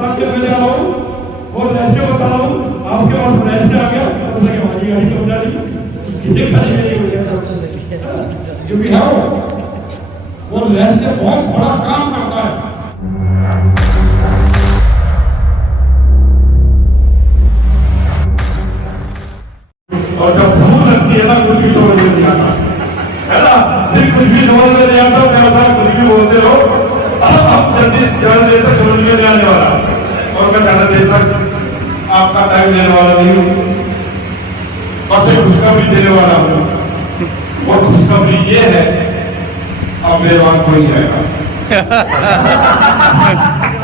बात करने जा रहा हूँ और रहस्य बता रहा हूँ। आपके पास रहस्य आ गया तो मैं हमारी गाड़ी समझा दी किसी खाली नहीं हो गया क्योंकि हाँ वो रहस्य बहुत बड़ा काम करता है। और जब भूल लगती है ना कुछ भी समझ में नहीं आता है ना, फिर कुछ भी समझ में नहीं आता क्या होता कुछ भी बोलते रहो आप जल्दी ज्यादा देर तक समझ में नहीं आने वाला और मैं ज्यादा देर तक आपका टाइम देने वाला नहीं हूँ। बस एक खुशखबरी देने वाला हूँ। वो खुशखबरी ये है अब मेरे पास कोई जाएगा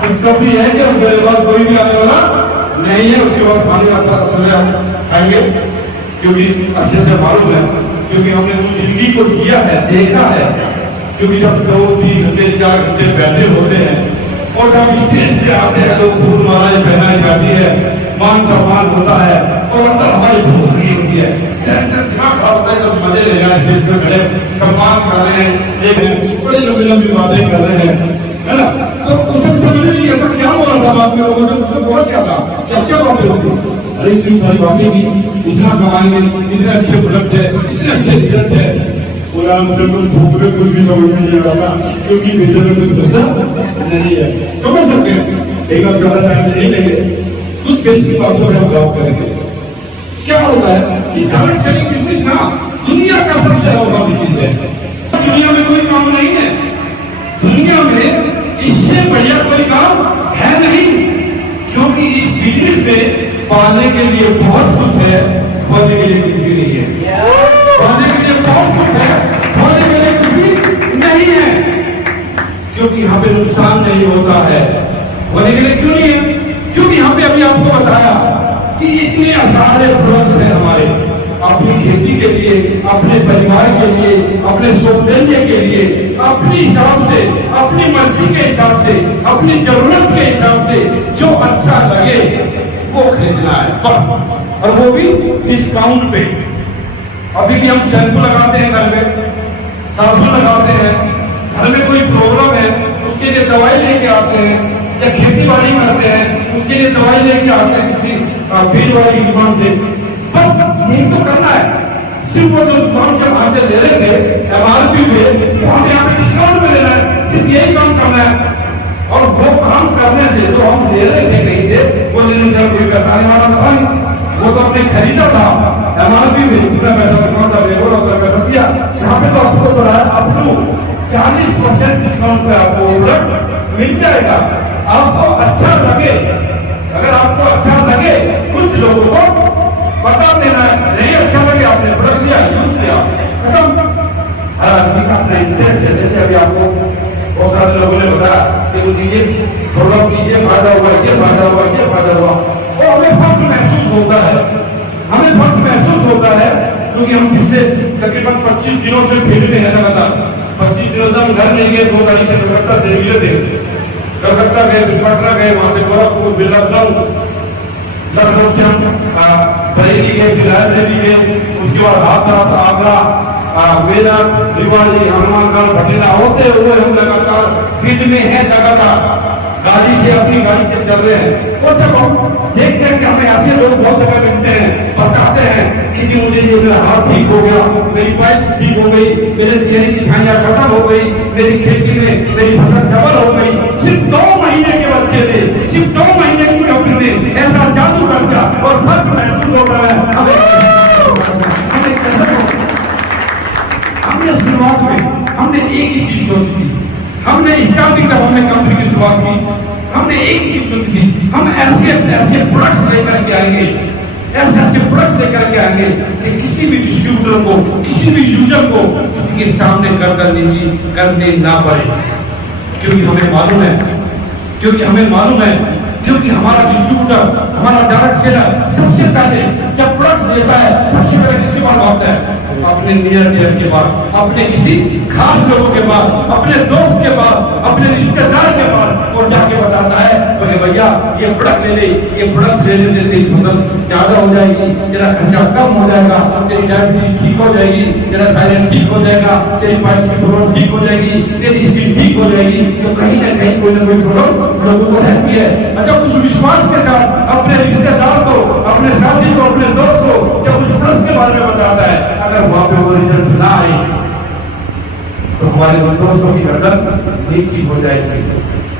खुशखबरी है कि अब मेरे पास कोई भी आने वाला नहीं है। उसके बाद खाने का समय आएंगे क्योंकि अच्छे से मालूम है क्योंकि हमने उस जिंदगी को जिया है देखा है। क्योंकि जब 2-3 घंटे 4 घंटे बैठे होते हैं और जब स्टेज पे आते हैं लोग फूल मालाएं पहनाई जाती है मान सम्मान होता है और अंदर हमारी भूख नहीं होती है। जब मजे ले रहे हैं स्टेज पे खड़े सम्मान कर रहे हैं एक बड़ी लंबी लंबी बातें कर रहे हैं है ना, तो उसमें समझ नहीं आता क्या बोला था बात में लोगों से बोला क्या था क्या बातें होती। अरे इतनी सारी बातें की इतना कमाएंगे इतने अच्छे प्रोडक्ट है इतने अच्छे रिजल्ट है बोला मुझे भूख में कुछ भी समझ नहीं आ रहा क्योंकि भीतर में कुछ बचता नहीं है। समझ सकते हैं एक बार ज्यादा टाइम नहीं लेंगे कुछ बेसिक बातों में हम बात करेंगे। क्या होता है कि डायरेक्ट सेलिंग बिजनेस ना दुनिया का सबसे अनोखा बिजनेस है। दुनिया में कोई काम नहीं है, दुनिया में इससे बढ़िया कोई काम है नहीं क्योंकि इस बिजनेस में पाने के लिए बहुत कुछ है खोने के लिए कुछ भी नहीं है। पाने के लिए बहुत कुछ है खोने के लिए कुछ भी नहीं है क्योंकि यहाँ पे नुकसान नहीं होता है। खोने के लिए क्यों नहीं है क्योंकि यहाँ पे अभी आपको बताया कि इतने सारे प्रोडक्ट्स हैं हमारे अपनी खेती के लिए अपने परिवार के लिए अपने सौंदर्य के लिए अपनी हिसाब से अपनी मर्जी के हिसाब से अपनी जरूरत के हिसाब से जो अच्छा लगे वो खरीदना है और वो भी डिस्काउंट पे। अभी भी हम शैम्पू लगाते हैं घर में साबुन लगाते हैं घर में कोई प्रॉब्लम है उसके लिए दवाई लेके आते हैं या खेती बाड़ी करते हैं उसके लिए दवाई लेके आते हैं किसी बीज वाली दुकान से। बस यही तो करना है। सिर्फ वो जो दुकान से वहां से ले लेंगे MRP पे हम यहाँ पे डिस्काउंट में लेना है सिर्फ यही काम करना है। और वो काम करने से जो हम ले रहे थे कहीं से वो लेने से कोई पैसा नहीं वाला था वो तो अपने खरीदा था MRP में जितना पैसा दुकान था वो अपना पैसा दिया। यहाँ पे तो आपको बताया अप टू 40% डिस्काउंट पे आपको प्रोडक्ट मिल जाएगा। आपको अच्छा लगे अगर आपको अच्छा लगे कुछ लोगों को बता देना है नहीं अच्छा लगे आपने प्रोडक्ट लिया यूज किया खत्म। हर आदमी का अपना इंटरेस्ट है। जैसे अभी आपको बहुत सारे लोगों ने बताया कि वो लीजिए प्रोडक्ट लीजिए फायदा हुआ ये फायदा हुआ ये फायदा हुआ और हमें फर्क महसूस होता है हमें फर्क महसूस होता है क्योंकि हम पिछले तकरीबन 25 दिनों से फील्ड में है लगातार। 25 दिनों से हम घर नहीं गए 2 गाड़ी से कलकत्ता से मिले थे कलकत्ता गए पटना गए वहां से गोरखपुर फिर लखनऊ से हम बरेली गए फिर रायबरेली गए उसके बाद हाथरस आगरा मेरठ भिवानी हनुमानगढ़ भटिंडा होते हुए हम लगातार फील्ड में हैं लगातार गाड़ी से अपनी गाड़ी से चल रहे हैं। और जब हम देखते हैं कि हमें ऐसे लोग बहुत जगह मिलते हैं बताते हैं कि जी मुझे ये मेरा हाथ ठीक हो गया मेरी पाइल्स ठीक हो गई मेरे चेहरे की झाइयां खत्म हो गई मेरी खेती में मेरी फसल डबल हो गई। सिर्फ 2 महीने के बच्चे थे सिर्फ 2 महीने की डॉक्टर ने ऐसा जादू कर दिया और फर्क महसूस होता है। हमने शुरुआत में हमने एक ही चीज सोची थी हमने स्टार्टिंग जब हमने कंपनी की शुरुआत की हमने एक ही चीज सोची थी हम ऐसे प्रोडक्ट्स लेकर के आएंगे ऐसे प्रोडक्ट्स लेकर के आएंगे कि किसी भी डिस्ट्रीब्यूटर को किसी भी यूजर को किसी के सामने करने ना पड़े क्योंकि हमें मालूम है क्योंकि हमारा डिस्ट्रीब्यूटर हमारा डायरेक्ट सेलर सबसे पहले जब प्रोडक्ट लेता है सबसे पहले किसके पास भागता है अपने नियर के पास अपने किसी खास लोगों के पास अपने दोस्त के पास अपने रिश्तेदार के पास और जाके बताता है बोले भैया ये प्रोडक्ट ले ले ये प्रोडक्ट लेने से तेरी फसल ज्यादा हो जाएगी तेरा खर्चा कम हो जाएगा तेरी डायबिटीज ठीक हो जाएगी तेरा थायराइड ठीक हो जाएगा तेरी पाइल्स की प्रॉब्लम ठीक हो जाएगी तेरी स्किन ठीक हो जाएगी। तो कहीं ना कहीं कोई ना कोई प्रॉब्लम लोगों को रहती है। अच्छा कुछ विश्वास के साथ अपने रिश्तेदार को, अपने साथी को, अपने दोस्त को जब उस प्लस के बारे में बताता है, अगर वहां पे वो रिजल्ट ना आए तो हमारे उन दोस्तों की गर्दन नीची हो जाएगी,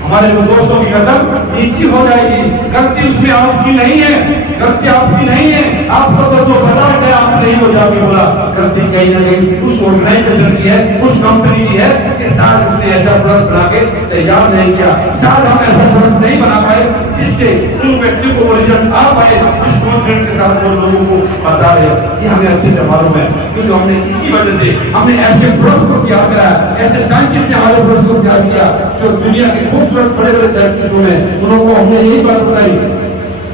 हमारे उन दोस्तों की गर्दन नीची हो जाएगी। गलती उसमें आपकी नहीं है, गलती आपकी नहीं है, आपको तो पता है आप नहीं हो जाओगे, बोला गलती कहीं ना कहीं उस ऑर्गेनाइजेशन की है, उस कंपनी की है कि शायद उसने ऐसा प्लस बना के तैयार नहीं किया, शायद हम ऐसा प्लस नहीं बना पाए जिससे उन व्यक्ति को वो रिजल्ट आ पाए जिस कॉन्फिडेंस के साथ वो लोगों को बता रहे कि हमें अच्छे से मालूम है, क्योंकि हमने इसी वजह से हमने ऐसे प्लस को तैयार कराया, ऐसे साइंटिस्ट ने हमारे प्लस को तैयार किया जो दुनिया के खूबसूरत बड़े बड़े साइंटिस्टों ने उनको हमने यही बात बताई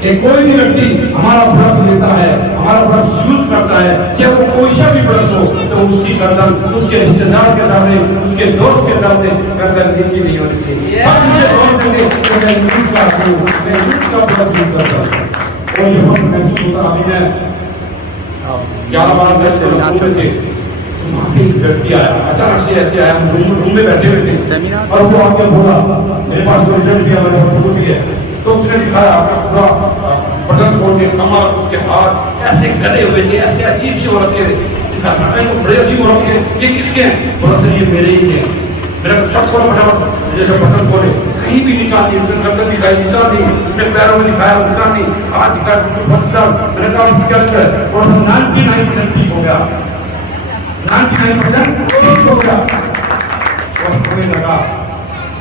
कि कोई भी व्यक्ति हमारा ब्रश लेता है, हमारा ब्रश यूज करता है, चाहे वो कोई सा भी ब्रश हो, तो उसकी गर्दन उसके रिश्तेदार के सामने, उसके दोस्त के सामने गर्दन नीचे नहीं होनी चाहिए। व्यक्ति आया, अचानक से ऐसे आया, रूम में बैठे हुए थे और वो आके बोला मेरे पास रिजल्ट भी है, मेरे पास फोटो भी है, तो उसने दिखाया अपना पूरा बटन खोल के, कमर, उसके हाथ ऐसे गले हुए थे, ऐसे अजीब से हो रखे थे, बड़े अजीब हो रखे, ये किसके हैं? बोला सर ये मेरे ही हैं। मेरा शख्स खोला फटाफट, जैसे बटन खोले कहीं भी निकाल दिए, उसने गर्दन दिखाई, निशान नहीं, उसने पैरों में दिखाया, निशान नहीं, हाथ दिखाया, फर्स्ट क्लास। मैंने कहा क्या है, और 99% ठीक हो गया, 99% ठीक हो गया। और हमें लगा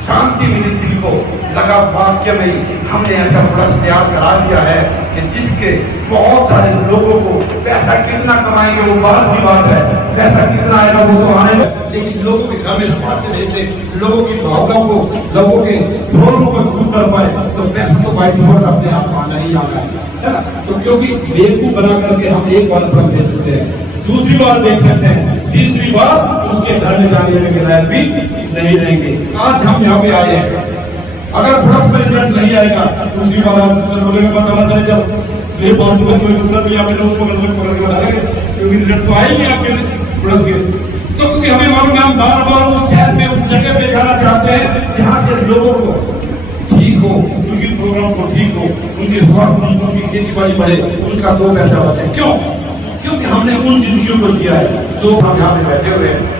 शांति मिली, दिल को लगा वाक्य में हमने ऐसा प्लस तैयार करा दिया है कि जिसके बहुत सारे लोगों को पैसा कितना कमाएंगे वो बात की बात है, पैसा कितना आएगा वो तो आने, लेकिन लोगों के घर में स्वास्थ्य देते, लोगों की भावनाओं को, लोगों के प्रॉब्लम को दूर कर पाए, तो पैसा तो बाई डिफॉल्ट अपने आप आना ही आना है ना। तो क्योंकि बेवकूफ बना करके हम एक बार प्लस दे सकते हैं, दूसरी बार देख सकते हैं, तीसरी बार उसके घर में जाने के लायक भी नहीं रहेंगे। आज हम यहाँ पे आए हैं, अगर प्लस में रिजल्ट नहीं आएगा दूसरी बार आप बोलेंगे बताना चाहिए जब ये बात को कोई मतलब नहीं, आपने उसको पकड़ के बताएंगे क्योंकि रिजल्ट तो आएंगे आपके प्लस के। तो क्योंकि हमें मालूम है हम बार बार उस शहर में, उस जगह पे जाना चाहते हैं जहाँ से लोगों को ठीक हो, उनकी प्रोग्राम को ठीक हो, उनके स्वास्थ्य ठीक हो, उनकी खेती बाड़ी बढ़े, उनका दो पैसा बचे। क्यों? क्योंकि हमने उन जिंदगियों को जिया है जो हम यहाँ पे बैठे हुए हैं।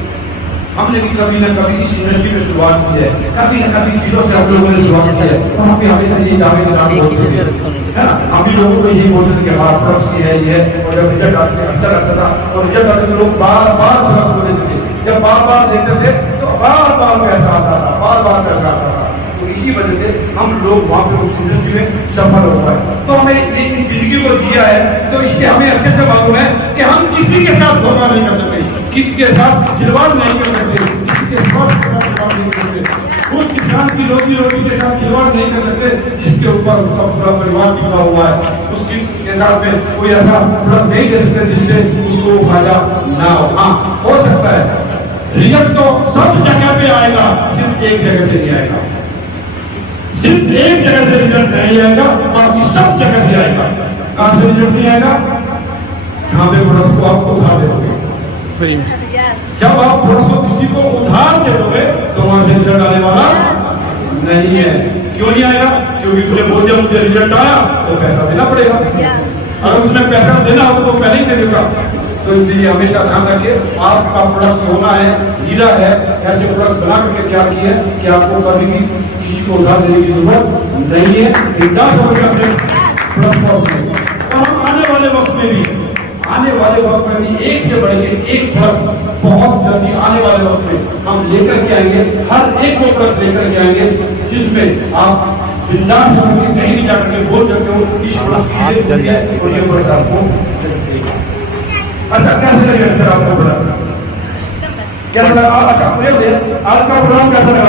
हमने भी कभी न कभी इस इंडस्ट्री में शुरुआत की है, कभी न कभी जीरो से हम लोगों ने शुरुआत की है, तो हम भी हमेशा ये दावे के साथ बोलते थे, है ना। हम भी लोगों को यही बोलते थे कि हमारा प्लस ये है, ये है, और जब रिजल्ट आते अच्छा लगता था, और रिजल्ट आते लोग बार बार प्लस को देते थे, जब बार बार देते थे तो बार बार पैसा आता था, बार बार पैसा आता था। तो इसी वजह से हम लोग वहाँ पे उस इंडस्ट्री में सफल हो पाए। तो हमें जिंदगी को जिया है, तो इसलिए हमें अच्छे से मालूम है कि हम किसी के साथ धोखा नहीं कर सकते, किसके साथ खिलवाड़ नहीं कर सकते, किसके स्वास्थ्य के साथ खिलवाड़ नहीं कर सकते, उस किसान की रोजी रोटी के साथ खिलवाड़ नहीं कर सकते जिसके ऊपर उसका पूरा परिवार टिका हुआ है, उसकी के साथ में कोई ऐसा प्लस नहीं दे सकते जिससे उसको फायदा ना हो। हाँ, हो सकता है रिजल्ट तो सब जगह पे आएगा, सिर्फ एक जगह से नहीं आएगा, सिर्फ एक जगह से रिजल्ट नहीं आएगा, बाकी सब जगह से आएगा। कहां से रिजल्ट नहीं आएगा? जहां पे प्लस को आपको उधार दे दोगे, जब आप प्लस को किसी को उधार दे दोगे तो वहां से रिजल्ट आने वाला नहीं है। क्यों नहीं आएगा? क्योंकि तुझे बोल दिया मुझे रिजल्ट आया तो पैसा देना पड़ेगा, अगर उसने पैसा देना हो तो पहले ही दे देगा। तो इसलिए हमेशा ध्यान रखिए, आपका प्लस सोना है, हीरा है, ऐसे प्लस बना करके तैयार किए है कि आपको कभी भी किसी को उधार देने की जरूरत नहीं है। बिंदास होकर अपने प्लस पहुंचे, और हम आने वाले वक्त में भी एक से बढ़ के एक प्लस बहुत जल्दी आने वाले वक्त में हम लेकर के आएंगे, हर एक को प्लस लेकर के आएंगे, जिसमें आप बिंदास होकर कहीं भी जाकर के बोल सकते हो इस प्लस की है और ये प्लस आपको। अच्छा, कैसे लगेगा आपको प्रोग्राम? क्या लगा? अच्छा, आज का प्रोग्राम कैसा लगा?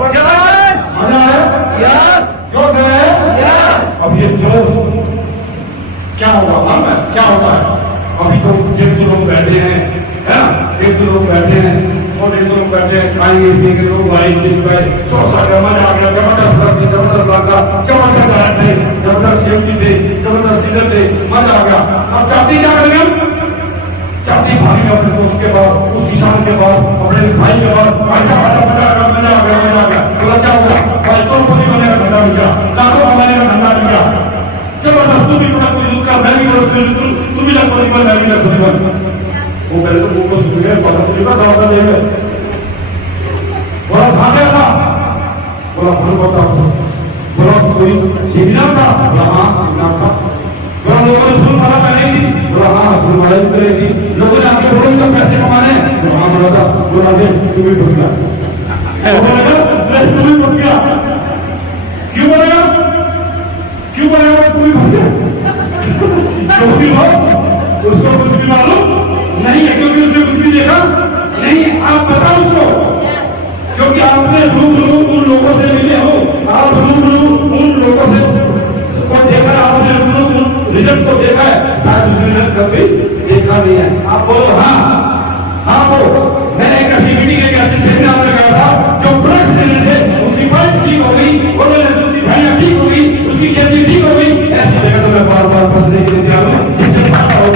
मजा आया? जोश है? अब ये जोश क्या होगा मालूम है? क्या होता है? अभी तो 150 लोग बैठे हैं, है ना, 150 लोग बैठे हैं, और 150 लोग बैठे हैं, खाएंगे पिएंगे, लोग आएंगे, मजा आ गया, जबरदस्त लगा, जबरदस्त गायक थे, जबरदस्त सेफ्टी थे, जबरदस्त लीडर थे, मजा आ गया। अब चाहती क्या करेंगे? चाहती भागी अपने दोस्त के पास, उस किसान के पास, अपने भाई के पास, पैसा मजा आ गया, बोला क्या होगा? भाई तो बनेगा धंधा भैया, लाखों कमाने का धंधा कितना सवाल देंगे बोला खाने था बोला फल बताओ बोला कोई सेमिनार था बोला हाँ सेमिनार था बोला लोगों ने फूल माला पहनी थी बोला हाँ फूल माला भी पहनी थी लोगों ने आके बोला इनका पैसे कमाने बोला हाँ बोला था बोला तुम भी फंस गया तुम भी फंस गया क्यों बोलेगा तुम भी फंस गया क्योंकि हो उसको कुछ भी मालूम नहीं है क्योंकि उसने कुछ भी देखा नहीं आप बताओ उसको क्योंकि आपने रूबरू उन लोगों से मिले हो आप रूबरू उन लोगों से को देखा है आपने रूबरू उन रिजल्ट को देखा है शायद उसने रिजल्ट कभी देखा नहीं है आप बोलो हाँ बोलो मैं एक ऐसी मीटिंग एक ऐसे सेमिनार में गया था जो प्रश्न देने से उसकी बात ठीक हो गई उसकी भाइयां ठीक हो गई उसकी खेती ठीक हो गई ऐसी जगह तो मैं बार बार फंसने के लिए तैयार हूँ जिससे फायदा हो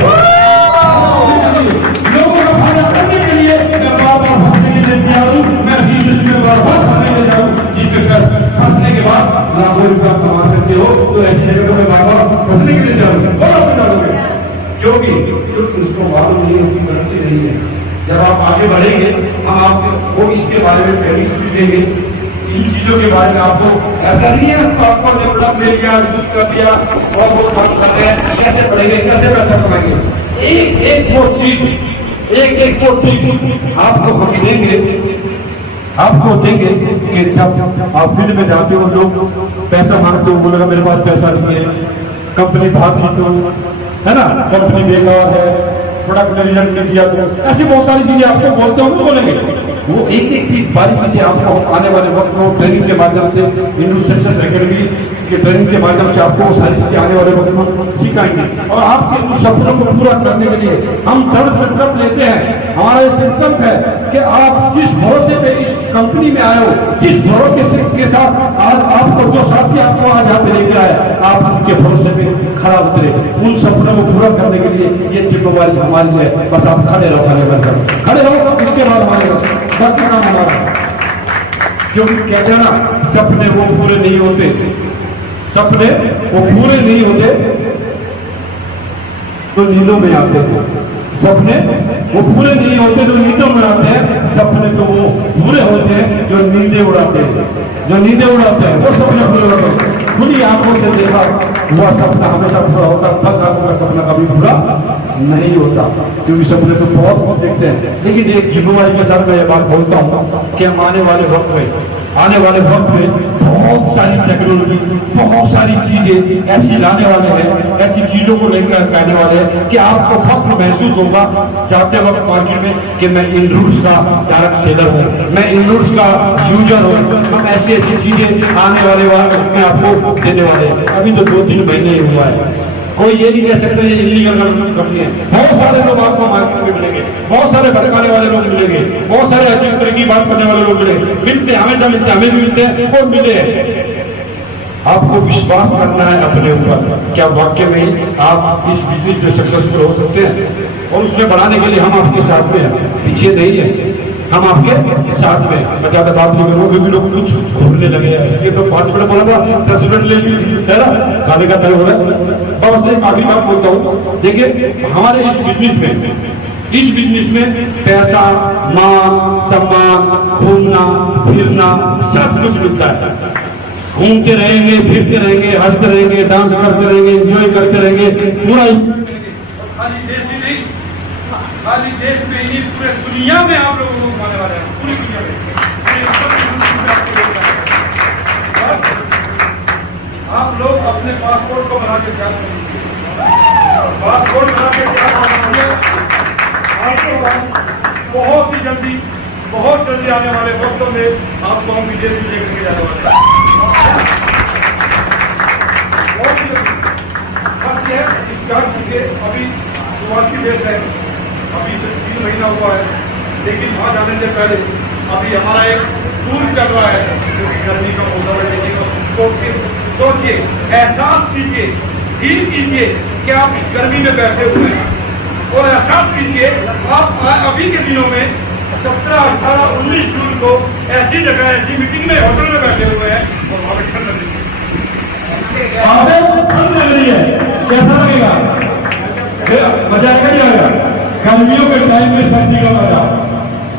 लोगों का फायदा करने के लिए मैं बार बार फंसने के लिए तैयार हूँ मैं में बार बार फंसने के लिए जाऊँ जिसमें फंसने के बाद लाखों रुपया कमा सकते हो तो ऐसी जगह तो मैं बार बार फंसने के लिए जाऊँ और आप डालोगे क्योंकि उसको मालूम नहीं उसकी गलती नहीं है जब आप आगे बढ़ेंगे हम आपको इसके बारे में ट्रेनिंग भी देंगे इन चीजों के बारे में आपको ऐसा नहीं है आपको डेवलप ले लिया दूध कर दिया और वो काम कर रहे हैं कैसे पढ़ेंगे कैसे पैसा कमाएंगे एक वो चीज एक वो टिप आपको हम देंगे कि जब आप फील्ड में जाते हो लोग पैसा मांगते हो बोलेगा मेरे पास पैसा नहीं है कंपनी भागी तो है ना कंपनी बेकार है प्रोडक्ट रिजल्ट नहीं दिया तो ऐसी बहुत सारी चीजें आपको बोलते हो बोलेंगे वो एक चीज बारीकी से आपको आने वाले वक्त में ट्रेनिंग के माध्यम से इंडस्ट्रियल एकेडमी के ट्रेनिंग के माध्यम से आपको सारी चीजें आने वाले वक्त में सिखाएंगे और आपके उन सपनों को पूरा करने के लिए हम दृढ़ संकल्प लेते हैं हमारा ये संकल्प है कि आप जिस भरोसे पे इस कंपनी में आए हो जिस भरोसे के साथ आज आपको जो साथी आपको आज यहाँ पे लेकर आए आप उनके भरोसे पे खड़ा उतरे उन सपनों को पूरा करने के लिए ये जिम्मेवारी हमारी है बस आप खड़े रहो इसके बाद हमारे बाकी नाम हमारा क्योंकि कहते हैं ना सपने वो पूरे नहीं होते सपने वो पूरे नहीं होते तो नींदों में आते हैं सपने वो पूरे नहीं होते जो नींदों में आते हैं सपने तो वो पूरे होते हैं जो नींदें उड़ाते हैं वो सपने पूरे होते हैं खुली आंखों से देखा हुआ सपना हमेशा पूरा होता थक आंखों का सपना कभी पूरा नहीं होता क्योंकि सपने तो बहुत देखते हैं लेकिन एक जिम्मेवारी के साथ मैं ये बात बोलता हूँ कि हम आने वाले वक्त में बहुत सारी टेक्नोलॉजी बहुत सारी चीजें ऐसी लाने वाले हैं ऐसी चीजों को लेकर आने वाले हैं कि आपको फख्र महसूस होगा जाते वक्त मार्केट में कि मैं इन रूट्स का डायरेक्ट सेलर हूँ मैं इन रूट्स का यूजर हूँ हम ऐसी चीजें आने वाले में आपको देने वाले हैं अभी तो 2-3 महीने ही हुआ है कोई ये नहीं कह सकते इलीगल कंपनी है बहुत सारे लोग आपको मार्केट में मिलेंगे बहुत सारे भटकाने वाले लोग मिलेंगे बहुत सारे अजीब तरह की बात करने वाले लोग मिलेंगे हमेशा मिलते हमें भी मिलते हैं और मिले आपको विश्वास करना है अपने ऊपर क्या वाक्य में ही आप इस बिजनेस में सक्सेसफुल हो सकते हैं और उसमें बढ़ाने के लिए हम आपके साथ में हैं पीछे नहीं है हम आपके साथ में मैं ज्यादा बात नहीं करूँगा क्योंकि लोग कुछ घूमने लगे हैं ये तो 5 मिनट बोला था 10 मिनट ले ली है ना खाने का टाइम हो रहा है बस एक आखिरी बात बोलता हूँ देखिए हमारे इस बिजनेस में पैसा मान सम्मान घूमना फिरना सब कुछ मिलता है घूमते रहेंगे फिरते रहेंगे हंसते रहेंगे डांस करते रहेंगे एंजॉय करते रहेंगे पूरा खाली देश में ही पूरे दुनिया में आप लोगों को घुमाने वाले हैं पूरी दुनिया में आप लोग अपने पासपोर्ट को बना के क्या पासपोर्ट बना के क्या आपको बहुत ही जल्दी आने वाले वक्तों में आपको हम विदेश में लेकर जाने वाले हैं बहुत ही जल्दी अभी शुरुआत की डेट है अभी 3 महीना हुआ है लेकिन वहाँ जाने से पहले अभी हमारा एक टूर चल रहा है क्योंकि गर्मी का मौसम है लेकिन सोचिए एहसास कीजिए फील कीजिए कि आप इस गर्मी में बैठे हुए हैं और एहसास कीजिए आप अभी के दिनों में 17, 18, 19 जून को ऐसी जगह ऐसी मीटिंग में होटल में बैठे हुए हैं और वहाँ पे ठंड लग रही है कैसा लगेगा मजा आएगा नहीं आएगा गर्मियों के टाइम में सर्दी का मजा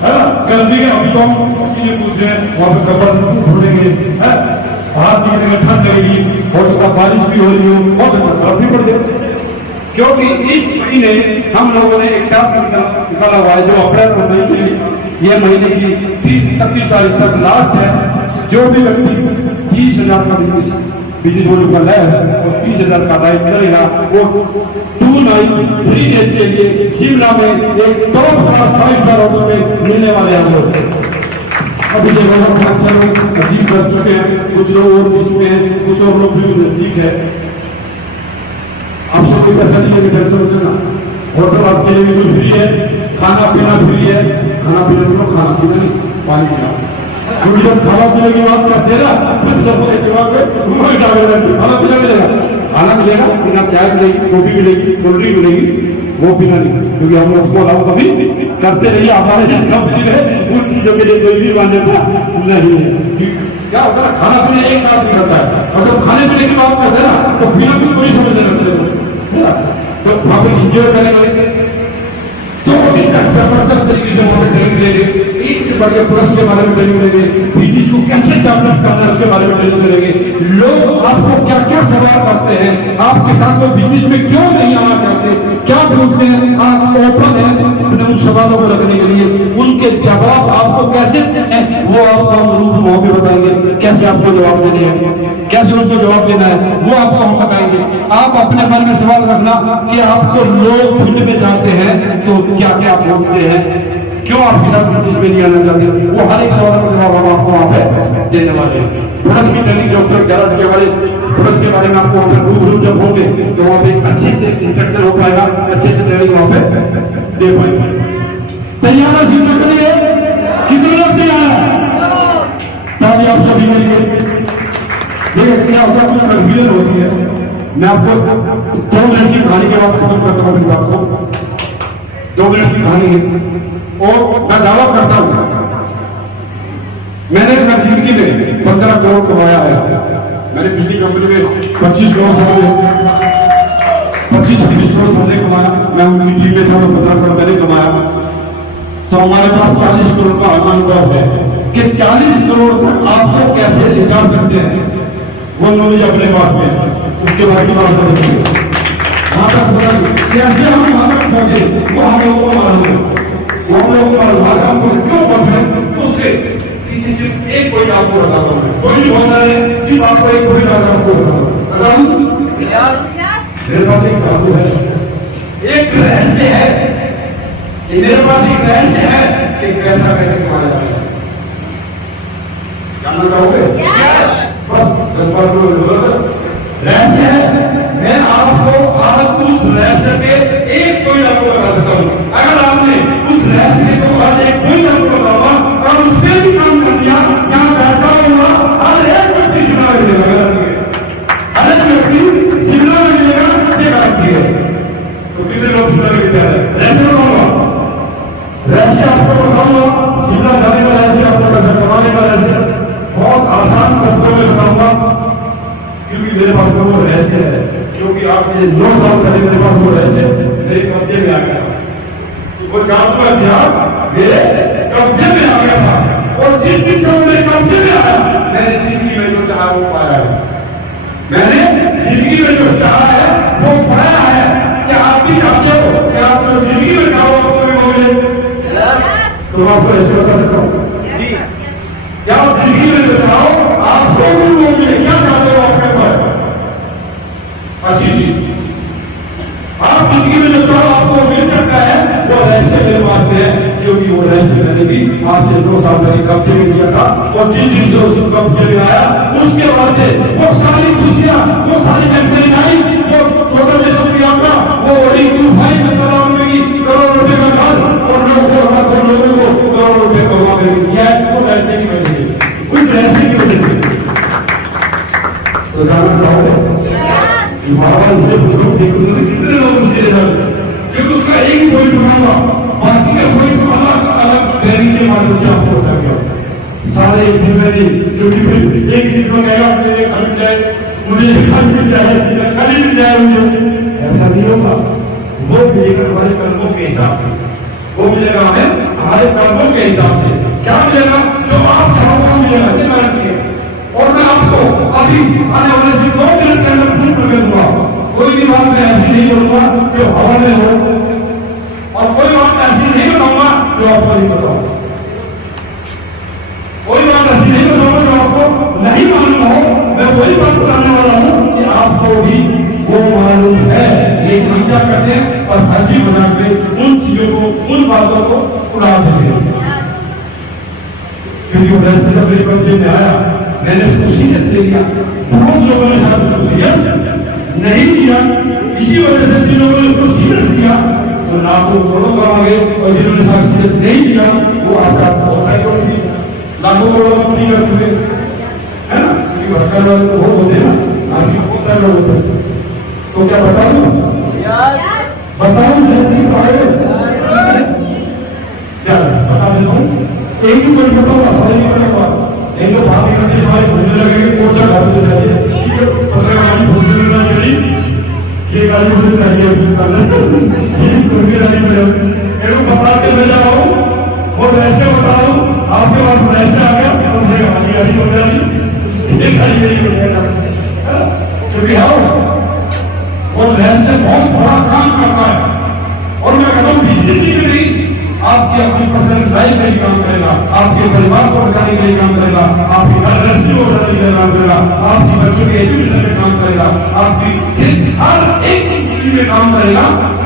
है ना। गर्मी है अभी तो हम चीजें पूछ रहे हैं, वहां पे कपड़ा ढूंढेंगे, है बाहर निकलेंगे, ठंड लगेगी, हो सकता बारिश भी हो रही हो, बहुत सकता बर्फ भी पड़ जाए। क्योंकि इस महीने हम लोगों ने एक टास्क निकाला हुआ है, जो अप्रैल और मई की ये महीने की 30-31 तारीख तक लास्ट है। जो भी व्यक्ति 30,000 का बिजनेस होल्ड कर रहा है और 30,000 का राइड करेगा, वो 2 नाइट 3 डेज के लिए शिमला में एक टॉप क्लास 5 स्टार होटल में मिलने वाले हैं हम लोग। अभी जो लोग अच्छा लोग अजीब कर चुके हैं, कुछ लोग और भी चुके हैं, कुछ और लोग भी नजदीक है। आप सबको पैसा नहीं लेके टेंशन होते ना, होटल आपके लिए भी फ्री है, खाना पीना फ्री है। खाना पीना तो खाना पीना नहीं, पानी पीना। क्योंकि जब खाना पीने की बात करते हैं ना, कुछ लोगों के दिमाग में खाना पीना मिलेगा, खाना मिलेगा, बिना चाय मिलेगी, कॉफी मिलेगी, छोटी मिलेगी, वो पीना नहीं। क्योंकि हम लोग उसको अलाउ कभी करते नहीं, हमारे जिस कंपनी में उन चीजों के लिए कोई भी मान्यता नहीं है। क्या होता है, खाना पीना एक साथ भी करता है, और जब खाने पीने की बात करते हैं ना, तो पीना भी कोई समझ नहीं लगता। तो वहां पर इंजॉय करेंगे, तो जबरदस्त तरीके से वहां पर ट्रेनिंग लेंगे, एक से बढ़िया प्रोडक्ट्स के बारे में ट्रेनिंग लेंगे, बिजनेस को कैसे डेवलप करना है उसके बारे में ट्रेनिंग करेंगे। लोग आपको क्या क्या सवाल करते हैं, आपके साथ वो बिजनेस में क्यों नहीं आना चाहते, क्या पूछते हैं, आप ओपन है अपने उन सवालों को रखने के लिए। उनके जवाब आपको कैसे देने हैं वो आपको हम रूप वहां पे बताएंगे, कैसे आपको जवाब देने हैं, कैसे उनको जवाब देना है वो आपको हम बताएंगे। आप अपने मन में सवाल रखना कि आपको लोग फील्ड में जाते हैं तो क्या क्या बोलते हैं, क्यों आपके साथ बिजनेस में नहीं आना चाहते, वो हर एक सवाल का जवाब हम आपको वहां पे देने वाले हैं। प्रोडक्ट की ट्रेनिंग डॉक्टर गैराज के बारे प्रोडक्ट के बारे में आपको वहां पे रूबरू जब होंगे तो वहां पे अच्छे से इंस्ट्रक्शन हो पाएगा, अच्छे से ट्रेनिंग वहां पे दे पाएंगे। तैयार है सीखने के लिए? कितने लोग तैयार हैं? ताली आप सभी के लिए। देखिए क्या होता है, कुछ कन्फ्यूजन होती है। मैं आपको 2 मिनट की कहानी के बाद खत्म करता हूँ मेरी बात को। 2 मिनट की कहानी है और मैं दावा करता हूं मैंने अपनी जिंदगी में 15 करोड़ कमाया है। मैंने पिछली कंपनी में 25 करोड़ सामने 25-20 करोड़ सामने कमाया, मैं उनकी टीम में था तो 15 करोड़ मैंने कमाया। तो हमारे पास 40 करोड़ का अनुभव है कि 40 करोड़ तक आपको कैसे ले जा सकते हैं, वो नॉलेज अपने पास में। उसके बाद की बात करेंगे कैसे हम वहां तक पहुंचे, वो हम लोगों को मालूम है, वो हम लोगों को मालूम है हमको क्यों पहुंचे। उसके पीछे सिर्फ एक पॉइंट आपको बताता हूँ, कोई भी बहुत सारे, सिर्फ आपको एक पॉइंट आपको बताता हूँ। मेरे पास एक काबू है, एक रहस्य है, मेरे पास एक रहस्य है कि पैसा कैसे कमाया जाता है। जानना चाहोगे? बस 10 बार रहस्य है। मैं आपको आज उस रहस्य के एक पॉइंट आपको बता सकता हूं। अगर आपने उस रहस्य को आज एक पॉइंट आपको बताऊंगा और उस पर भी काम कर दिया, जहां बैठा हुआ हर एक व्यक्ति शिमला में मिलेगा, हर एक व्यक्ति शिमला में मिलेगा, ये गारंटी है। तो कितने लोग शिमला में मिलते हैं? रहस्य बताऊंगा, रहस्य आपको बताऊंगा, शिमला जाने का रहस्य, आपको पैसा कमाने का रहस्य बहुत आसान शब्दों में बताऊंगा, क्योंकि मेरे पास वो रहस्य है। क्योंकि आज से 9 साल पहले मेरे पास वो रहस्य मेरे कब्जे में आ गया, वो जादू का हथियार मेरे कब्जे में आ गया था। और जिस दिन से मेरे कब्जे में आया, मैंने जिंदगी में जो चाहा वो पाया है। मैंने जिंदगी में जो चाहा है वो पाया है। क्या आप भी चाहते हो कि आप जो जिंदगी में चाहो आपको भी वो मिले? तो आपको ऐसे बता सकता हूँ, क्या आप जिंदगी में जो चाहो आपको भी वो मिले? क्या चाहते हो आपके पास? अच्छी चीज आप जिंदगी में जो चाहो आपको मिल सकता है, वो रहस्य मेरे पास है। क्योंकि वो रहस्य मैंने भी आज से 2 साल पहले कब्जे में लिया था, और जिस दिन से उस कब्जे में आया उसके बाद से वो सारी खुशियां, वो सारी बेहतरीन आई, वो छोटा जैसा यात्रा, वो बड़ी भाई करोड़ रुपए का घर और लोगों को करोड़ रुपए कमा कर वो रहस्य की वजह से, उस रहस्य की वजह से। तो जानना चाहोगे कितने लोग उसके क्योंकि उसका एक ही पॉइंट बनाऊंगा, बाकी का पॉइंट अलग अलग ट्रेनिंग के माध्यम से आपको बता गया सारे एक दिन में नहीं। क्योंकि फिर एक दिन में कहेगा मुझे कल मिल जाए, मुझे कल मिल जाए, कल ही मिल जाए मुझे, ऐसा नहीं होगा। वो मिलेगा हमारे कर्मों के हिसाब से, वो मिलेगा हमें हमारे कर्मों के हिसाब से क्या मिलेगा, जो आप चाहोगे मिलेगा, ये मेहनत की है। और मैं आपको अभी आने वाले से 2 मिनट के अंदर पूर्ण कर दूंगा। कोई भी बात मैं ऐसी नहीं करूंगा जो हवा में हो, और कोई बात ऐसी नहीं बताऊंगा जो आपको नहीं बताऊंगा। कोई बात ऐसी नहीं बताऊंगा जो आपको नहीं मालूम हो। मैं वही बात बताने वाला हूं कि आपको भी वो मालूम है, लेकिन हम क्या करते हैं, बस हंसी मजाक में उन चीजों को, उन बातों को उड़ा देते हैं। क्योंकि वो वैसे जब मेरे कब्जे में आया, मैंने इसको सीरियस ले लिया। बहुत लोगों ने शायद उसको सीरियस नहीं किया, इसी वजह से जिन लोगों ने उसको सीरियस किया वो लाखों करोड़ों का आगे, और जिन्होंने शायद सीरियस नहीं किया वो आज आपको बहुत सारे करोड़ की लाखों करोड़ अपनी कर चुके, है ना। क्योंकि भटका वाले तो बहुत होते हैं ना, आगे बहुत सारे लोग होते हैं। तो क्या बताऊं, बताऊं सही पाए क्या बता देता हूँ। एक ही कोई बताऊंगा, समझ नहीं पड़ेगा। एक तो भाभी करते सारे घूमने लगेंगे, कौन सा गाड़ी ले जाइए, ठीक है, 15 गाड़ी घूमने मिलना चाहिए, ये गाड़ी मुझे चाहिए गाड़ी में एक बता के ले जा रहा हूँ, और वैसे बता रहा हूँ आपके पास वैसे आ गया हमारी गाड़ी हो जाएगी, एक गाड़ी मेरी हो जाएगा। क्योंकि आओ वो वैसे बहुत बड़ा काम करता है। और मैं कहता हूँ बिजनेस ही नहीं, आपकी अपनी पर्सनल लाइफ में काम करेगा, आपके परिवार को बचाने के लिए काम करेगा, आपकी घर रस्ती को बचाने के लिए काम करेगा, आपकी बच्चों के एजुकेशन में काम करेगा, आपकी हर एक चीज में काम करेगा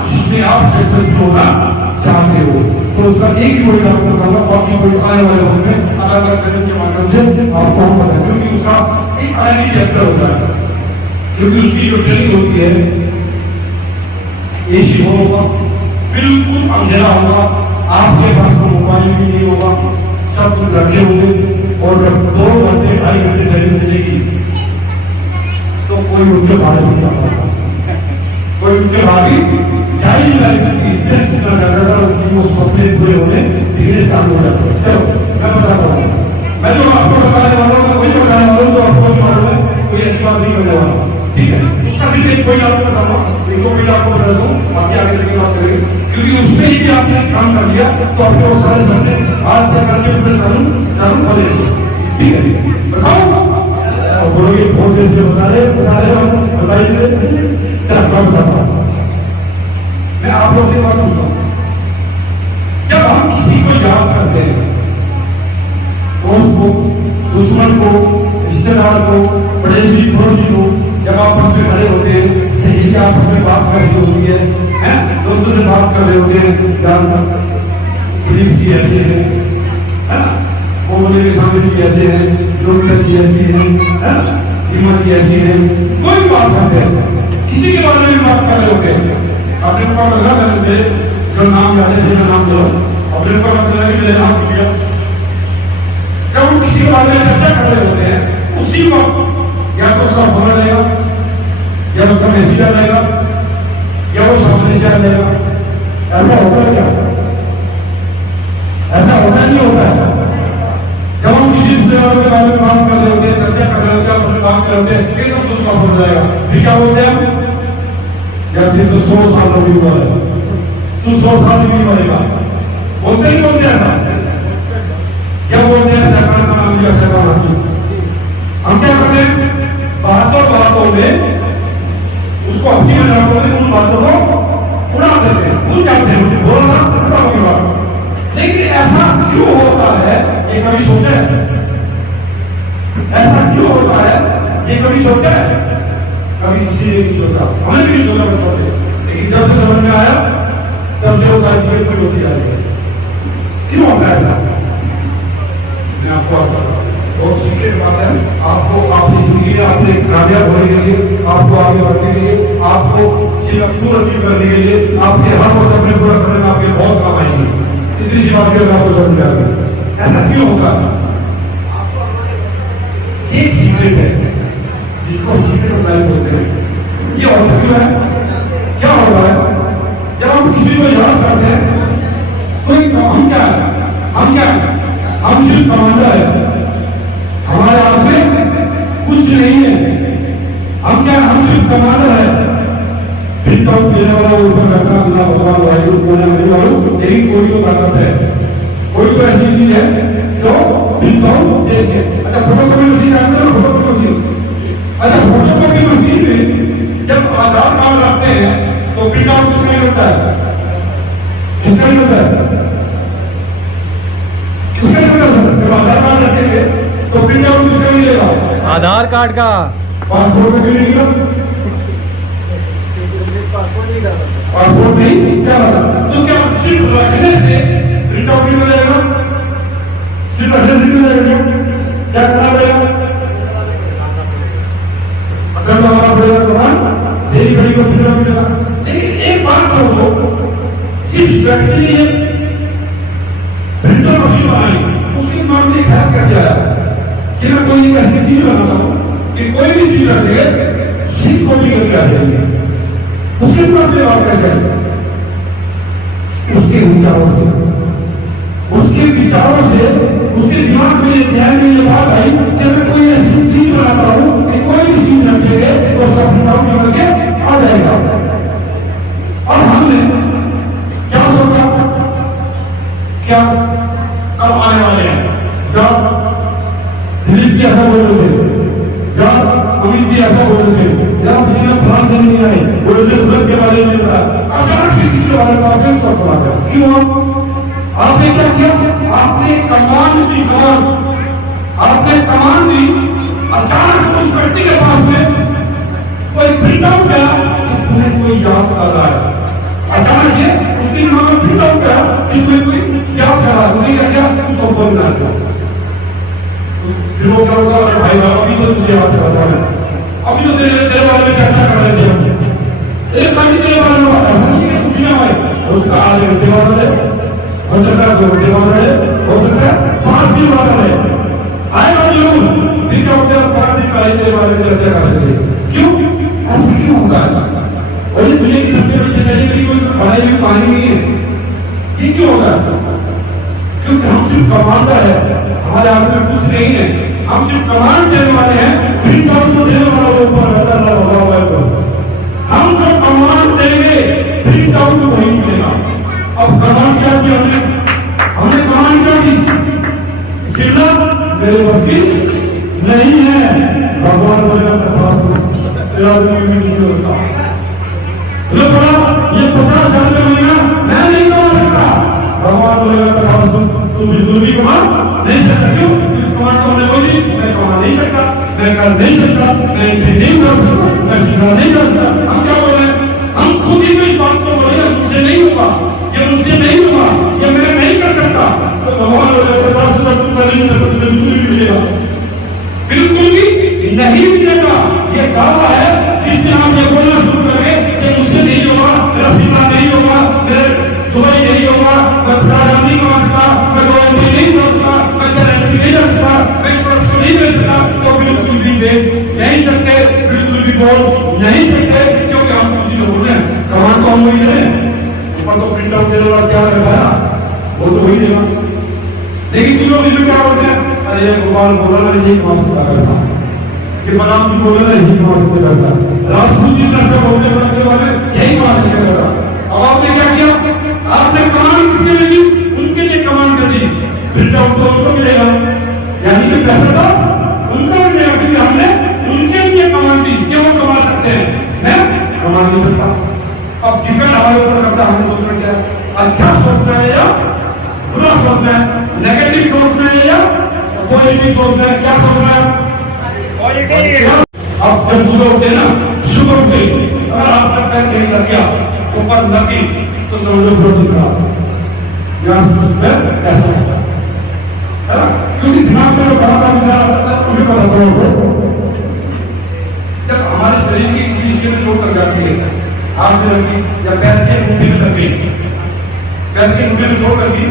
जिसमें आप सक्सेसफुल होना चाहते हो। तो उसका एक ही पॉइंट आपको बताऊंगा, बाकी पॉइंट आने वाले वक्त में अलग अलग करने के माध्यम से आपको हम बताएं, क्योंकि उसका एक अलग ही चैप्टर होता है। क्योंकि उसकी जो ट्रेनिंग होती है, एसी होगा, बिल्कुल अंधेरा होगा, आपके पास कोई मोबाइल भी नहीं होगा, सब कुछ रखे होंगे, और जब 2 घंटे 2.5 घंटे ट्रेनिंग चलेगी तो कोई उनके बारे में नहीं आता, कोई उनके बारे जा ही नहीं लगता। उसकी वो सपने पूरे होने धीरे चालू हो जाते हैं। चलो मैं बताता हूँ, मैं जो आपको बताने वाला हूँ, मैं वही बताने वाला हूँ जो आपको मालूम है, कोई ऐसी बात नहीं करने वाला, ठीक है। उसका सिर्फ एक कोई आपको बताऊंगा, इनको भी आपको बता दूँ, बाकी आगे लेके बात करेंगे। क्योंकि उससे ही आपने काम कर लिया तो आपके वो सारे सपने आज से करके पूरे चालू हो जाएंगे, ठीक है। बताओ और बोलोगे बहुत देर से बता रहे बताइए, मैं बताता हूँ। मैं आप लोग से बात पूछता हूँ, जब हम किसी को याद करते हैं, दोस्त को, दुश्मन को, रिश्तेदार को, पड़ोसी को, जब आपस में खड़े होते हैं, सही आपस में बात कर रही होती है, दोस्तों से बात कर रहे होते हैं, जान दिलीप जी ऐसे हैं, है ना, बोलने के सामने जी ऐसे हैं, लोकता जी ऐसी है ना, हिम्मत जी ऐसी है, कोई बात करते हैं, किसी के बारे में बात कर रहे होते हैं। अपने को लगा मेरे जो नाम याद है मेरा नाम चलो, अपने को लगा कि मेरे नाम किया, जब हम किसी के बारे में चर्चा कर रहे होते हैं, उसी वक्त या तो उसका फोन रहेगा, या उसका मैसेज आ जाएगा, या वो सामने से आ जाएगा। ऐसा होता है क्या? ऐसा होता नहीं होता है। जब हम किसी रिश्तेदारों के बारे में बात कर रहे होते हैं, चर्चा कर रहे होते हैं, अपने बात कर रहे होते हैं, एकदम से उसका फोन जाएगा, फिर क्या बोलते हैं? या फिर तो 100 साल भी हुआ है, तू 100 साल भी मरेगा, बोलते ही बोलते हैं। क्या बोलते हैं? सरकार का नाम लिया, सरकार हम क्या करते हैं? बातों में उसको हंसी मजाकों में उन बातों को उड़ा देते हैं, भूल जाते हैं, मुझे बोलना खत्म हो गया। लेकिन ऐसा क्यों होता है ये कभी सोचा है? ऐसा क्यों होता है ये कभी सोचा है? कभी किसी ने नहीं सोचा, हमने भी नहीं सोचा बचपन से, लेकिन जब से समझ में आया तब से वो सारी चीजें फिट होती जा रही है। क्यों होता है ऐसा? मैं आपको बहुत सीक्रेट बात है, आपको अपनी जिंदगी में अपने कामयाब होने के लिए, आपको आगे बढ़ने के लिए, आपको पूरा अचीव करने के लिए, आपके हर वो सपने पूरा करने में आपके बहुत काम आएंगे। इतनी सी बात आपको समझ आ गई। ऐसा क्यों होगा? एक सीक्रेट है जिसको सीक्रेट ऑफ लाइफ बोलते हैं। ये होता क्यों है? क्या होता है जब हम किसी को याद करते हैं, कोई हम क्या है? हम सिर्फ कमांडर है, हमारे हाथ में कुछ नहीं है। हम क्या? हम सिर्फ कमांडर है, देने वाला ऊपर बैठा अल्लाह भगवान वाहिद कोने में वालों, यही कोई तो ताकत है। कोई तो ऐसी चीज है जो प्रिंटआउट देंगे। अच्छा फोटोकॉपी मशीन जानते हो, फोटोकॉपी मशीन। अच्छा फोटोकॉपी मशीन में जब आधार कार्ड रखते हैं तो प्रिंटआउट किसका नहीं होता है? किसका नहीं होता है? किसका नहीं होता सर? जब आधार कार्ड रखेंगे तो प्रिंटआउट किसका मिलेगा? आधार कार्ड का। पासपोर्ट में नहीं मिला, पासपोर्ट नहीं क्या होगा? तो क्या सिर्फ रखने से प्रिंटआउट नहीं मिलेगा? सिर्फ रखने से मिलेगा? क्या करना पड़ेगा? अगर हमारा पड़ेगा तेरी बड़ी को प्रिंटआउट मिलेगा। लेकिन एक बात सोचो, जिस व्यक्ति ने प्रिंटर मशीन बनाई उसके दिमाग में ख्याल कैसे आया कि मैं कोई एक ऐसी चीज बनाता हूँ कि कोई भी चीज रख देगा सिर्फ कॉपी करके आ जाएगी? उसके दिमाग में बात कैसे आई? उसके विचारों से, उसके विचारों से उसके दिमाग में ध्यान में ये बात आई कि मैं कोई ऐसी चीज बनाता हूँ कि कोई भी चीज रखेंगे तो उसका प्रिंटआउट निकल के आ जाएगा। और हमने क्या सोचा, क्या कब आने वाले हैं? जब दिलीप जी ऐसा बोल रहे थे, जब अमित जी ऐसा बोल रहे थे, जब बिजली प्लान देने नहीं आए बोले थे बुलेट के बारे में बताया, अचानक से किसी बारे में आपने सब बना दिया। क्यों? आपने क्या किया? आपने कमान दी, कमान आपने कमान दी। अचानक से उस व्यक्ति के पास में कोई प्रिंटआउट गया कि तुम्हें कोई याद कर रहा है। अचानक से उसके दिमाग में प्रिंटआउट गया कि तुम्हें कोई याद कर रहा है। उसने क्या किया? उसको फोन कर दिया। फिर वो क्या होगा? भाई बाबा अभी तो तुझे याद कर रहा है, अभी तो तेरे बारे में चर्चा कर रहे थे हम, एक बार तेरे बारे में बात ऐसा नहीं है कुछ नहीं हमारे। उसका आज घंटे बाद है, हो सकता है 2 घंटे बाद है, हो सकता है 5 दिन बाद है, आएगा जरूर। फिर क्या होता है? 5 दिन पहले तेरे बारे में चर्चा कर रहे थे। क्यों? ऐसा क्यों होता है? और ये दुनिया की सबसे बड़ी जिंदगी की कोई बनाई हुई कहानी नहीं है। ये क्यों होता है? क्योंकि हम सिर्फ कमांडर है, हमारे हाथ में कुछ नहीं है। हम सिर्फ कमांड देने वाले हैं, प्रिंटआउट तो देने वाला ऊपर रहता है होगा तो हम जो कमांड देंगे प्रिंटआउट तो वही मिलेगा। अब कमांड क्या किया हमने कमांड क्या दी? सिर्फ मेरे बस की नहीं है, भगवान बोलेगा तेरा नहीं होता। ये 50,000 का महीना मैं नहीं कमा सकता, भगवान बोलेगा तुम बिल्कुल भी कमा नहीं सकता। क्यों? कमांड तो हमने बोली मैं कमा नहीं सकता, मैं कर नहीं सकता, मैं नहीं कर सकता, मैं सीखा नहीं कर सकता। हम क्या बोले? हम खुद ही तो इस बात को बोले मुझसे नहीं होगा, ये मुझसे नहीं होगा, ये मैं नहीं कर सकता। तो भगवान बोले 50,000 तुम कर नहीं सकते, तुम्हें बिल्कुल भी मिलेगा, बिल्कुल भी नहीं मिलेगा। ये दावा है जिस दिन आप ये बोलना शुरू करेंगे कि मुझसे नहीं होगा, मेरा सीखना नहीं होगा, मेरे दुबई नहीं होगा, मैं फ्रांस नहीं कमा सकता, मैं गोवा नहीं कर सकता, मैं गारंटी नहीं कर सकता, मैं इस पर नहीं कर सकता, तो बिल्कुल भी देख नहीं सकते, बिल्कुल भी बोल नहीं सकते। क्योंकि हम खुद ही बोल रहे हैं, कमांड तो हम वही दे, ऊपर तो प्रिंट आउट देने वाला क्या लगाया वो तो वही देगा। लेकिन तीनों दिन क्या होते हैं? अरे गोपाल बोला नहीं कमा सकता करता, ये बनाम जी बोला नहीं कमा सकते करता, राजपूत जी तरफ से बोलने वाले यही कमा सकते करता। अब आपने क्या किया? आपने कमांड किसके लिए दी? उनके लिए कमांड कर दी, प्रिंट आउट तो उनको मिलेगा, यानी कि पैसा तो उनको मिलेगा क्योंकि हमने उनके लिए कमांड दी कि वो कमा सकते हैं, मैं कमा नहीं सकता। अब डिपेंड हमारे ऊपर करता है, हमें सोचना क्या है? अच्छा सोचना है या बुरा सोचना है? नेगेटिव सोचना है या पॉजिटिव सोचना है? क्या सोचना है? पॉजिटिव। अब जब सुबह उठे ना, सुबह उठे अगर आपका पैर कहीं लग गया, ऊपर लगी तो समझो प्रोटीन खराब, यहाँ से कैसा है ना? क्योंकि दिमाग में जो बड़ा विचार आता है उन्हें पता करो। जब हमारे शरीर की किसी हिस्से में चोट लग जाती है, हाथ में लगी या पैर के अंगूठे में लग गई, पैर के अंगूठे में चोट लगी,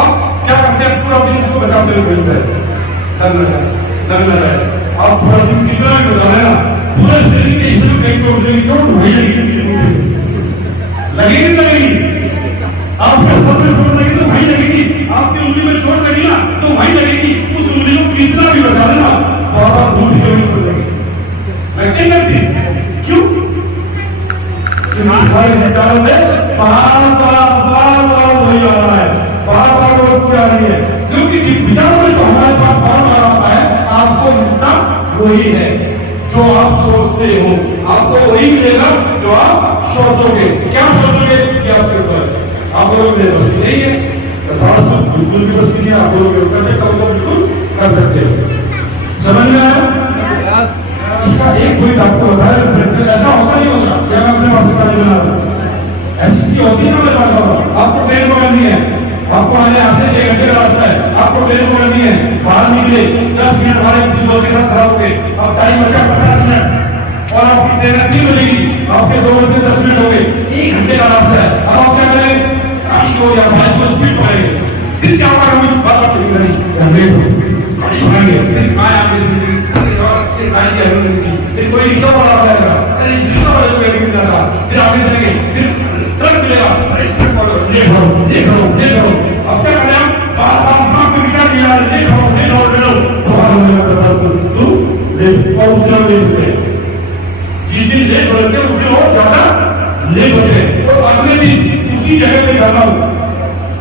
अब क्या करते हैं? पूरा दिन उसको बचाते हुए फिरते हैं, लग जाए। आप पूरा दिन जितना भी बचा लेना, पूरे शरीर के हिस्से में कहीं चोट लगी, चोट वही लगेगी, लगेगी। आपके सर में चोट लगी तो वही लगेगी, आपकी उंगली में चोट लगी ना तो वही लगेगी। उस उंगली को कितना भी बचा लेना, बार-बार घूम के चोट लगेगी, लगती लगती। क्यों? हमारे विचारों में बार बार वही आ रहा है, बार बार वो सोच आ रही है, क्योंकि विचारों में तो हमारे पास बार आता है, आपको मिलता वही है जो आप सोचते हो, आपको वही मिलेगा जो आप सोचोगे। क्या सोचोगे कि आपके ऊपर आप लोग मेरे बस की नहीं है, तो बिल्कुल भी बस की नहीं, आप लोग कर सकते हो तो बिल्कुल कर सकते हो। समझ में आया? इसका एक कोई आपको बताया, ऐसा होता नहीं होगा, या मैं अपने पास का बना रहा हूं, ऐसी होती है ना, मैं बताता हूं। आपको ट्रेन पकड़नी है, आपको आने आते 1 घंटे का रास्ता है, आपको ट्रेन पकड़नी है, बाहर निकले 10 मिनट हमारे किसी दोस्त के साथ खड़ा होके, अब टाइम बचा 50 मिनट और आपकी ट्रेन 3 बजेगी, आपके 2 घंटे 10 मिनट हो गए, 1 घंटे का रास्ता है। अब आप क्या करें? गाड़ी को या बाइक को स्पीड पकड़ेंगे, फिर क्या होगा? मुझे बात ठीक नहीं, गाड़ी भागेंगे, फिर आए फिर कोई रिक्शा वाला आ जाएगा, अरे रिक्शा वाले को बैठ मिलता था, फिर आगे चलेंगे, फिर ट्रक मिलेगा, अरे ट्रक वाले ले करो। अब क्या करें? बात को विचार किया, ले करो तू ले और उसका ले जिस दिन लेट हो गए उसके और ज्यादा लेट हो गए, तो अगले दिन उसी जगह पे जाना हो,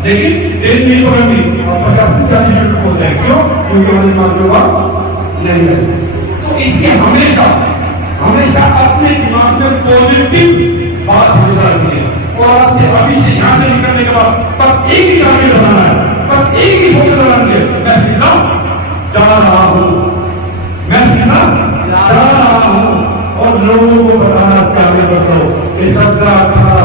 लेकिन ट्रेन नहीं पकड़नी, 50 से 40 मिनट पहुंच जाए। क्यों? क्योंकि हमारे दिमाग में बात नहीं है। तो इसलिए हमेशा अपने दिमाग में पॉजिटिव बात हमेशा रखनी है, और आपसे अभी से यहाँ से निकलने के बाद बस एक ही टारगेट बनाना है, बस एक ही फोकस बनाना है, मैं सीधा जा रहा हूँ, मैं सीधा जा रहा हूँ, और लोगों को बताना चाहते बताओ मैं सीधा जा रहा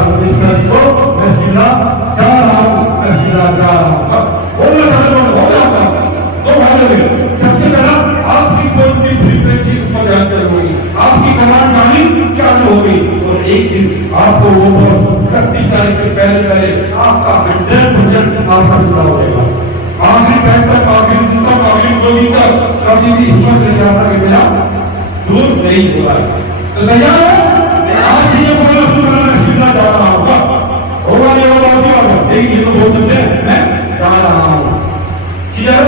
हूँ, मैं सीधा जा रहा हूँ। बोलना चाहते हो जाता तो भाई सबसे पहला आपकी पॉजिटिव फ्रीक्वेंसी ऊपर जाकर होगी, आपकी कमांड वाली चालू होगी, और एक दिन आपको वो 36 तारीख से पहले आपका 100% आपका सुना होगा। आखिरी टाइम तक, आखिरी दिन तक, आखिरी 2 दिन तक कभी भी हिम्मत नहीं आता कि मेरा दूर नहीं होगा। तो तैयार है? आज ये बोलना शुरू करना, शिमला जा रहा होगा ये वाला लेकिन ये तो बोल सकते हैं मैं जा रहा हूँ। क्लियर?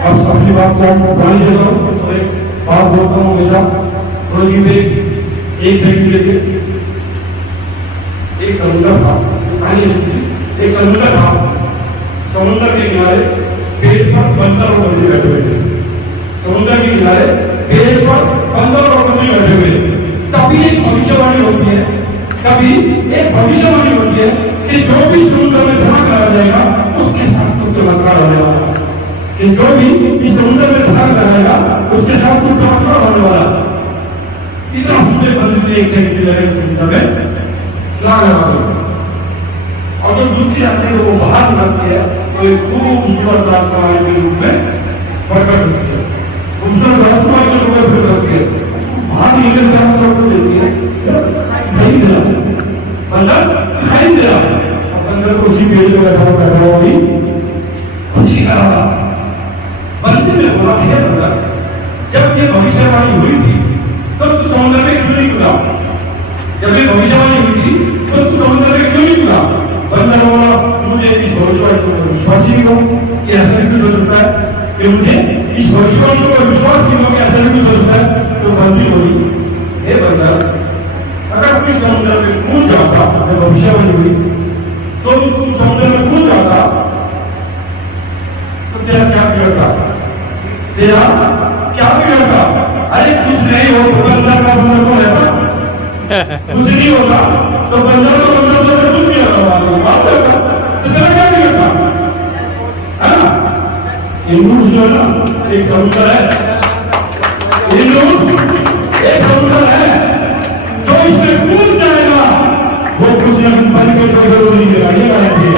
बस अपनी बात को बढ़ाई देता हूँ, बात बोलता हूँ हमेशा सोची पे 1 सेकंड लेके। एक समुद्र था, एक समुद्र था, समुद्र के किनारे पेड़ पर बंदर और बंदरी बैठे हुए थे। समुद्र के किनारे पेड़ पर बंदर और बंदरी बैठे हुए। कभी एक भविष्यवाणी होती है, कभी एक भविष्यवाणी होती है कि जो भी समुद्र में छलांग लगा जाएगा उसके साथ कुछ चमत्कार होने वाला है, कि जो भी इस समुद्र में छलांग लगाएगा उसके साथ कुछ चमत्कार होने वाला है। इतना सुंदर बंदर ने 1 सेकंड लगे समुद्र में छलांग लगा दी, और जो दूसरी आते हैं वो बाहर निकलती है, तो एक खूबसूरत राजकुमारी के रूप में प्रकट होती है, खूबसूरत राजकुमारी के रूप में प्रकट होती है। बाहर निकल के हमको देती है, नहीं दिला बंदर, नहीं दिला। बंदर को उसी पेड़ पे बैठा हुआ भी खुशी कर रहा था। बंदर ने बोला, है बंदर, जब ये भविष्यवाणी हुई थी तो तू समुद्र में क्यों नहीं कूदा? जब ये भविष्यवाणी हुई थी तो तू समुद्र में क्यों नहीं कूदा? बंदर बोला, मुझे इस भविष्यवाणी को विश्वास ही नहीं हो कि ऐसा भी हो सकता है, कि मुझे इस भविष्यवाणी को विश्वास नहीं हो कि ऐसा भी हो सकता है। तो बंदी बोली, हे बंदर, अगर तू समुद्र में कूद जाता, भविष्यवाणी हुई तो तू समुद्र में कूद जाता तो तेरा क्या बिगड़ता? तेरा क्या बिगड़ता? अरे खुश नहीं हो तो बंदर का बंदर को रहता, खुश नहीं होता तो बंदर को बंदर को कुछ नहीं आता, तो तेरा क्या बिगड़ता? है ना? हिंदू जो है ना, एक समुद्र है, हिंदू एक समुद्र है, जो इसमें कूद जाएगा वो कुछ न कुछ बन के जरूर नहीं मिलेगा, ये गारंटी है।